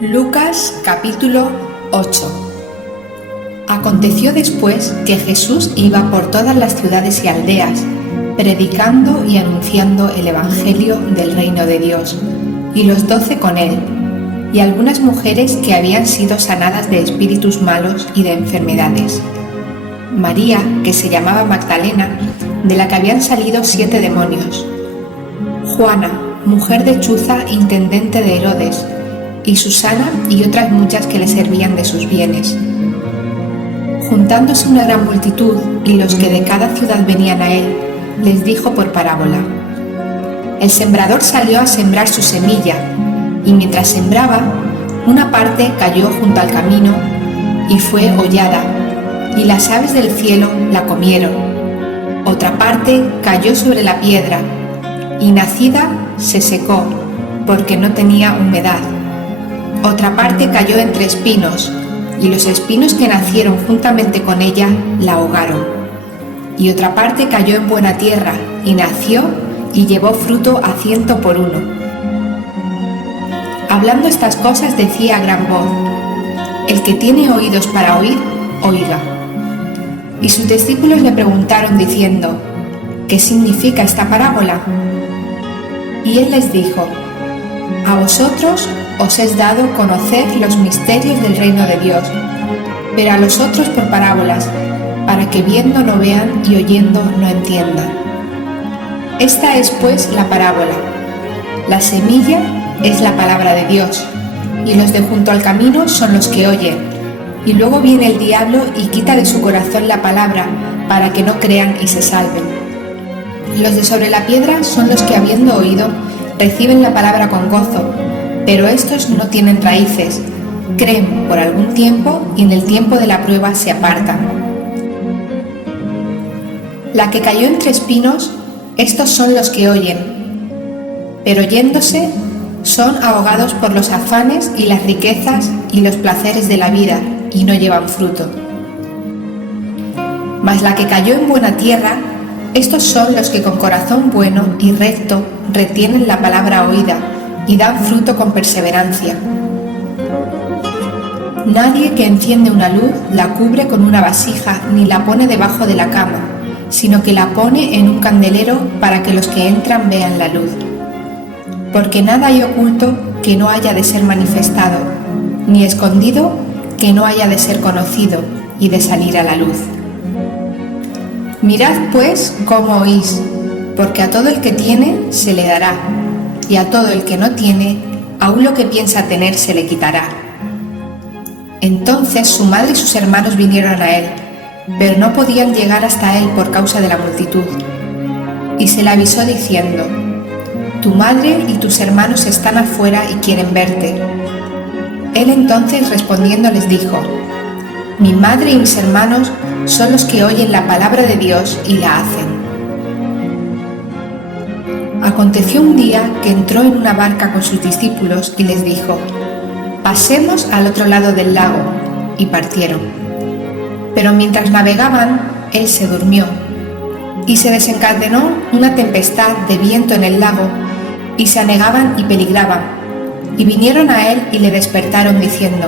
Lucas capítulo 8. Aconteció después que Jesús iba por todas las ciudades y aldeas, predicando y anunciando el evangelio del reino de Dios, y los 12 con él, y algunas mujeres que habían sido sanadas de espíritus malos y de enfermedades. María, que se llamaba Magdalena, de la que habían salido 7 demonios. Juana, mujer de Chuza, intendente de Herodes, y Susana y otras muchas que le servían de sus bienes. Juntándose una gran multitud y los que de cada ciudad venían a él, les dijo por parábola: El sembrador salió a sembrar su semilla, y mientras sembraba, una parte cayó junto al camino y fue hollada, y las aves del cielo la comieron. Otra parte cayó sobre la piedra, y nacida se secó, porque no tenía humedad. Otra parte cayó entre espinos, y los espinos que nacieron juntamente con ella la ahogaron. Y otra parte cayó en buena tierra, y nació y llevó fruto a 100 por 1. Hablando estas cosas decía a gran voz: El que tiene oídos para oír, oiga. Y sus discípulos le preguntaron diciendo: ¿Qué significa esta parábola? Y él les dijo: A vosotros os es dado conocer los misterios del reino de Dios, pero a los otros por parábolas, para que viendo no vean y oyendo no entiendan. Esta es pues la parábola. La semilla es la palabra de Dios, y los de junto al camino son los que oyen, y luego viene el diablo y quita de su corazón la palabra, para que no crean y se salven. Los de sobre la piedra son los que, habiendo oído, reciben la palabra con gozo, pero estos no tienen raíces, creen por algún tiempo y en el tiempo de la prueba se apartan. La que cayó entre espinos, estos son los que oyen, pero yéndose son ahogados por los afanes y las riquezas y los placeres de la vida y no llevan fruto. Mas la que cayó en buena tierra, estos son los que con corazón bueno y recto retienen la palabra oída y dan fruto con perseverancia. Nadie que enciende una luz la cubre con una vasija ni la pone debajo de la cama, sino que la pone en un candelero para que los que entran vean la luz. Porque nada hay oculto que no haya de ser manifestado, ni escondido que no haya de ser conocido y de salir a la luz. Mirad pues cómo oís, porque a todo el que tiene se le dará, y a todo el que no tiene, aún lo que piensa tener se le quitará. Entonces su madre y sus hermanos vinieron a él, pero no podían llegar hasta él por causa de la multitud. Y se le avisó diciendo: Tu madre y tus hermanos están afuera y quieren verte. Él entonces respondiendo les dijo: Mi madre y mis hermanos son los que oyen la palabra de Dios y la hacen. Aconteció un día que entró en una barca con sus discípulos y les dijo: Pasemos al otro lado del lago, y partieron. Pero mientras navegaban, él se durmió, y se desencadenó una tempestad de viento en el lago, y se anegaban y peligraban. Y vinieron a él y le despertaron diciendo: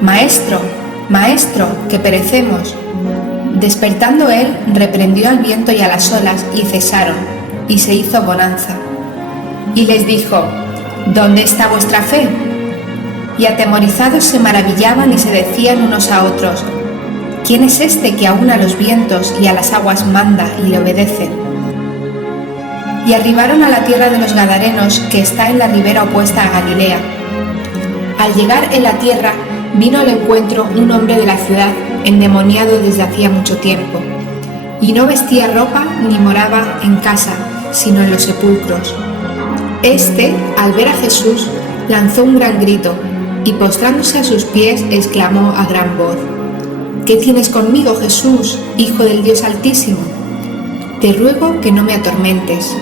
Maestro, Maestro, que perecemos. Despertando él, reprendió al viento y a las olas, y cesaron, y se hizo bonanza. Y les dijo: ¿Dónde está vuestra fe? Y atemorizados se maravillaban y se decían unos a otros: ¿Quién es este que aún a los vientos y a las aguas manda y le obedecen? Y arribaron a la tierra de los Gadarenos, que está en la ribera opuesta a Galilea. Al llegar en la tierra, vino al encuentro un hombre de la ciudad, endemoniado desde hacía mucho tiempo, y no vestía ropa ni moraba en casa, sino en los sepulcros. Este, al ver a Jesús, lanzó un gran grito, y postrándose a sus pies, exclamó a gran voz: ¿Qué tienes conmigo, Jesús, Hijo del Dios Altísimo? Te ruego que no me atormentes.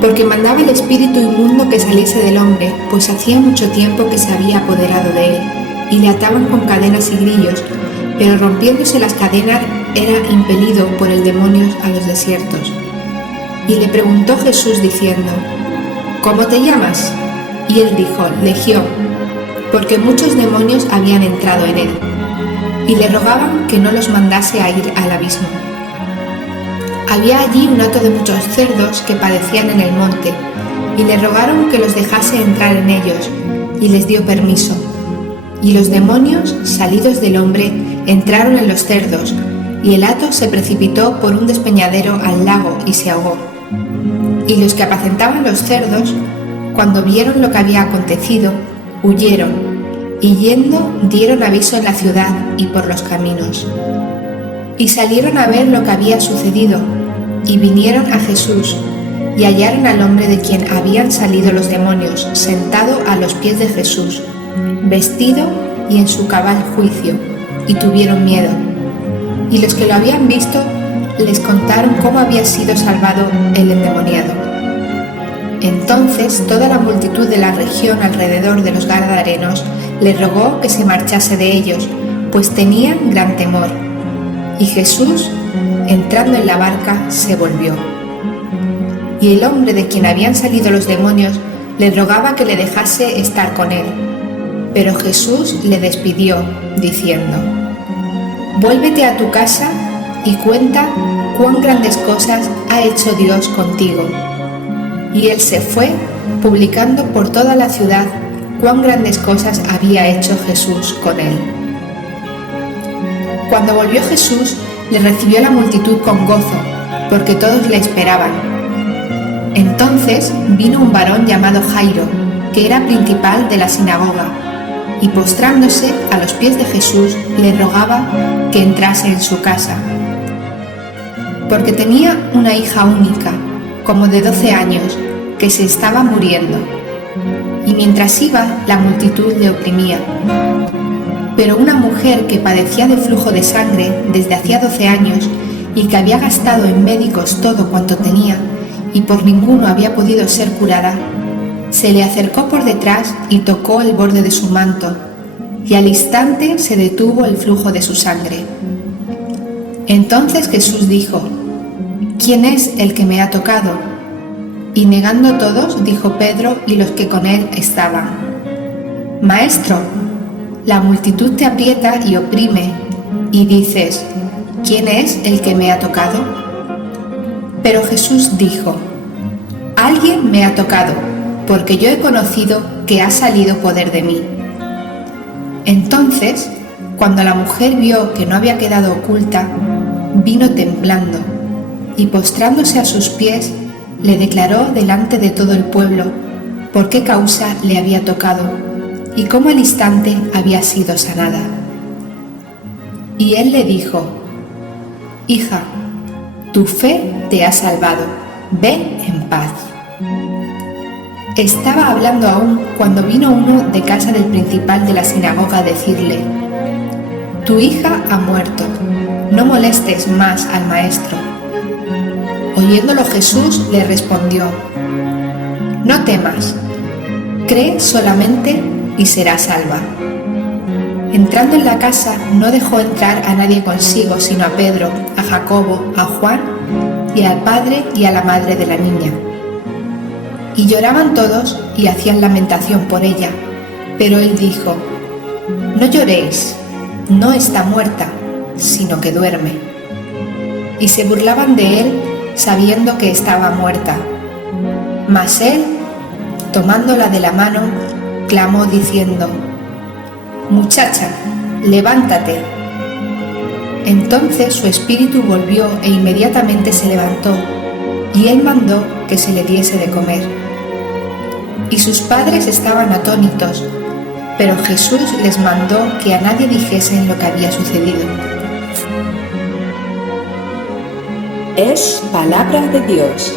Porque mandaba el espíritu inmundo que saliese del hombre, pues hacía mucho tiempo que se había apoderado de él, y le ataban con cadenas y grillos, pero rompiéndose las cadenas era impelido por el demonio a los desiertos. Y le preguntó Jesús diciendo: ¿Cómo te llamas? Y él dijo: Legión, porque muchos demonios habían entrado en él, y le rogaban que no los mandase a ir al abismo. Había allí un hato de muchos cerdos que padecían en el monte, y le rogaron que los dejase entrar en ellos, y les dio permiso. Y los demonios, salidos del hombre, entraron en los cerdos, y el hato se precipitó por un despeñadero al lago y se ahogó. Y los que apacentaban los cerdos, cuando vieron lo que había acontecido, huyeron, y yendo dieron aviso en la ciudad y por los caminos. Y salieron a ver lo que había sucedido, y vinieron a Jesús, y hallaron al hombre de quien habían salido los demonios, sentado a los pies de Jesús, vestido y en su cabal juicio, y tuvieron miedo. Y los que lo habían visto les contaron cómo había sido salvado el endemoniado. Entonces toda la multitud de la región alrededor de los Gadarenos le rogó que se marchase de ellos, pues tenían gran temor. Y Jesús, entrando en la barca, se volvió. Y el hombre de quien habían salido los demonios le rogaba que le dejase estar con él. Pero Jesús le despidió, diciendo: «Vuélvete a tu casa y cuenta cuán grandes cosas ha hecho Dios contigo». Y él se fue, publicando por toda la ciudad cuán grandes cosas había hecho Jesús con él. Cuando volvió Jesús, le recibió la multitud con gozo, porque todos le esperaban. Entonces vino un varón llamado Jairo, que era principal de la sinagoga, y postrándose a los pies de Jesús, le rogaba que entrase en su casa, porque tenía una hija única, como de 12 años, que se estaba muriendo, y mientras iba, la multitud le oprimía. Pero una mujer que padecía de flujo de sangre desde hacía 12 años y que había gastado en médicos todo cuanto tenía y por ninguno había podido ser curada, se le acercó por detrás y tocó el borde de su manto, y al instante se detuvo el flujo de su sangre. Entonces Jesús dijo: «¿Quién es el que me ha tocado?». Y negando todos, dijo Pedro y los que con él estaban: «Maestro, la multitud te aprieta y oprime, y dices: ¿quién es el que me ha tocado?». Pero Jesús dijo: «Alguien me ha tocado, porque yo he conocido que ha salido poder de mí». Entonces, cuando la mujer vio que no había quedado oculta, vino temblando, y postrándose a sus pies, le declaró delante de todo el pueblo por qué causa le había tocado y cómo al instante había sido sanada. Y él le dijo: «Hija, tu fe te ha salvado, ve en paz». Estaba hablando aún cuando vino uno de casa del principal de la sinagoga a decirle: «Tu hija ha muerto, no molestes más al maestro». Oyéndolo Jesús le respondió: «No temas, cree solamente y serás salva». Entrando en la casa no dejó entrar a nadie consigo sino a Pedro, a Jacobo, a Juan y al padre y a la madre de la niña. Y lloraban todos y hacían lamentación por ella, pero él dijo: «No lloréis, no está muerta, sino que duerme». Y se burlaban de él, sabiendo que estaba muerta. Mas él, tomándola de la mano, clamó diciendo: «Muchacha, levántate». Entonces su espíritu volvió e inmediatamente se levantó, y él mandó que se le diese de comer. Y sus padres estaban atónitos, pero Jesús les mandó que a nadie dijesen lo que había sucedido. Es palabra de Dios.